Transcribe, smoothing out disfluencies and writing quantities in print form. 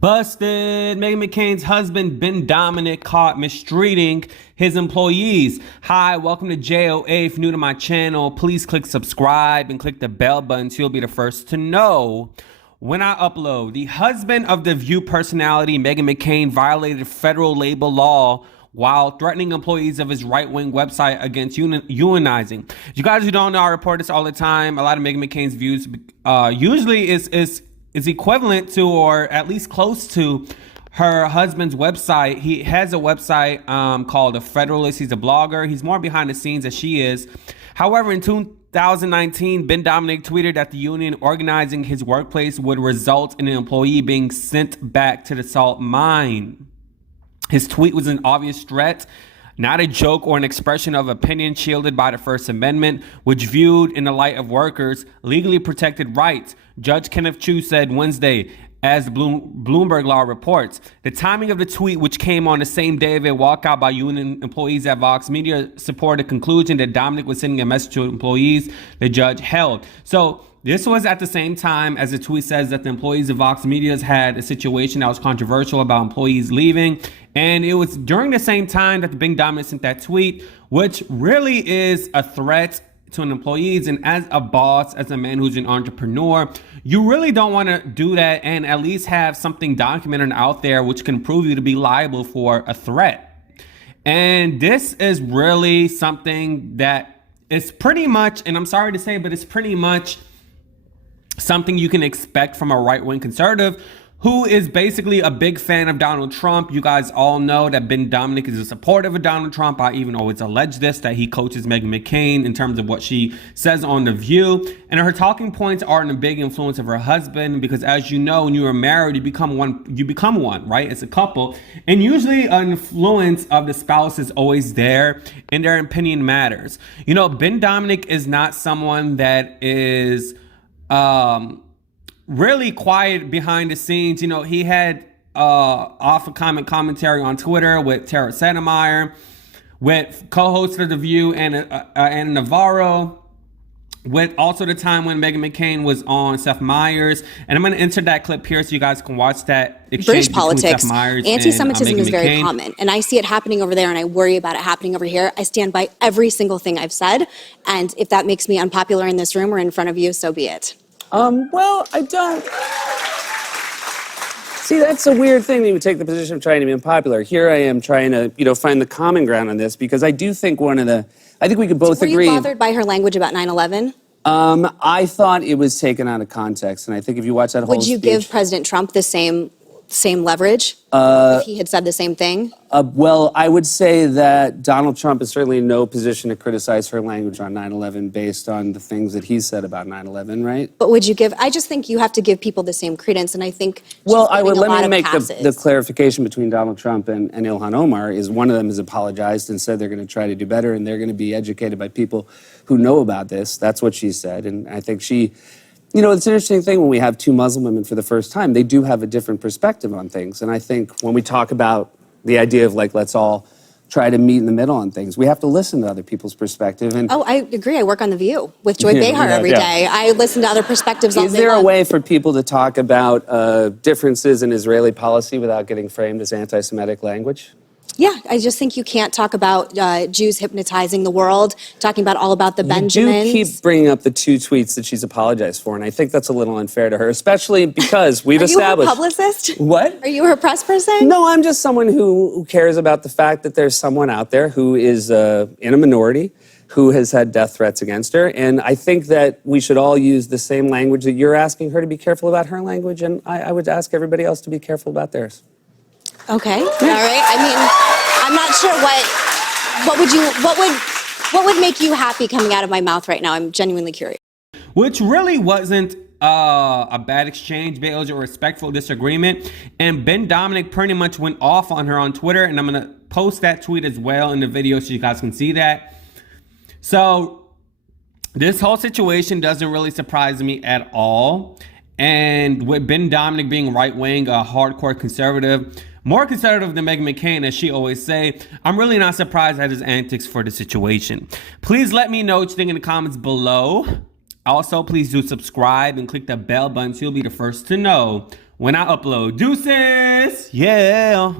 Busted! Meghan McCain's husband, Ben Domenech, caught mistreating his employees. Hi, welcome to JOA. If you're new to my channel, please click subscribe and click the bell button so you'll be the first to know when I upload. The husband of the View personality, Meghan McCain, violated federal labor law while threatening employees of his right-wing website against unionizing. You guys who don't know, I report this all the time. A lot of Meghan McCain's views usually is equivalent to, or at least close to, her husband's website. He has a website called The Federalist. He's a blogger. He's more behind the scenes than she is. However, in 2019, Ben Domenech tweeted that the union organizing his workplace would result in an employee being sent back to the salt mine. His tweet was an obvious threat, not a joke or an expression of opinion shielded by the First Amendment, which viewed in the light of workers' legally protected rights. Judge Kenneth Chu said Wednesday, as the Bloomberg Law reports. The timing of the tweet, which came on the same day of a walkout by union employees at Vox Media, supported the conclusion that Domenech was sending a message to employees, the judge held. So this was at the same time as the tweet says that the employees of Vox Media had a situation that was controversial about employees leaving. And it was during the same time that the Ben Domenech sent that tweet, which really is a threat to an employees. And as a boss, as a man who's an entrepreneur, you really don't want to do that and at least have something documented out there which can prove you to be liable for a threat. And this is really something that is pretty much, and I'm sorry to say, but it's pretty much something you can expect from a right-wing conservative who is basically a big fan of Donald Trump. You guys all know that Ben Domenech is a supporter of Donald Trump. I even always allege this, that he coaches Meghan McCain in terms of what she says on The View. And her talking points are in a big influence of her husband, because as you know, when you are married, you become one, right? It's a couple. And usually an influence of the spouse is always there and their opinion matters. You know, Ben Domenech is not someone that is really quiet behind the scenes. You know, he had commentary on Twitter with Tara Sandemeyer, with co-host of The View and Navarro, with also the time when Meghan McCain was on Seth Meyers. And I'm going to insert that clip here so you guys can watch that exchange. British politics, anti-Semitism is very common, and I see it happening over there, and I worry about it happening over here. I stand by every single thing I've said, and if that makes me unpopular in this room or in front of you, so be it. Well, I don't. See, that's a weird thing that you would take the position of trying to be unpopular. Here I am trying to, find the common ground on this, because I do think I think we could both agree. Were you bothered by her language about 9/11? I thought it was taken out of context, and I think if you watch that whole speech... Would you give President Trump the same leverage if he had said the same thing? Well, I would say that Donald Trump is certainly in no position to criticize her language on 9/11 based on the things that he said about 9/11, right? But would you I just think you have to give people the same credence, and I think let me make the clarification between Donald Trump and Ilhan Omar is one of them has apologized and said they're going to try to do better and they're going to be educated by people who know about this. That's what she said, and I think she... it's an interesting thing when we have two Muslim women for the first time. They do have a different perspective on things. And I think when we talk about the idea of, let's all try to meet in the middle on things, we have to listen to other people's perspective. And I agree. I work on The View with Joy Behar every day. I listen to other perspectives all day long. Is there a way for people to talk about differences in Israeli policy without getting framed as anti-Semitic language? Yeah, I just think you can't talk about Jews hypnotizing the world, talking about all about the Benjamins. You do keep bringing up the two tweets that she's apologized for, and I think that's a little unfair to her, especially because we've established... Are you her publicist? What? Are you her press person? No, I'm just someone who cares about the fact that there's someone out there who is in a minority, who has had death threats against her, and I think that we should all use the same language that you're asking her to be careful about her language, and I would ask everybody else to be careful about theirs. Okay, all right. I mean, I'm not sure what would make you happy coming out of my mouth right now? I'm genuinely curious. Which really wasn't a bad exchange, but it was a respectful disagreement. And Ben Domenech pretty much went off on her on Twitter, and I'm going to post that tweet as well in the video so you guys can see that. So this whole situation doesn't really surprise me at all. And with Ben Domenech being right-wing, a hardcore conservative, more conservative than Meghan McCain, as she always say, I'm really not surprised at his antics for the situation. Please let me know what you think in the comments below. Also, please do subscribe and click the bell button so you'll be the first to know when I upload. Deuces! Yeah.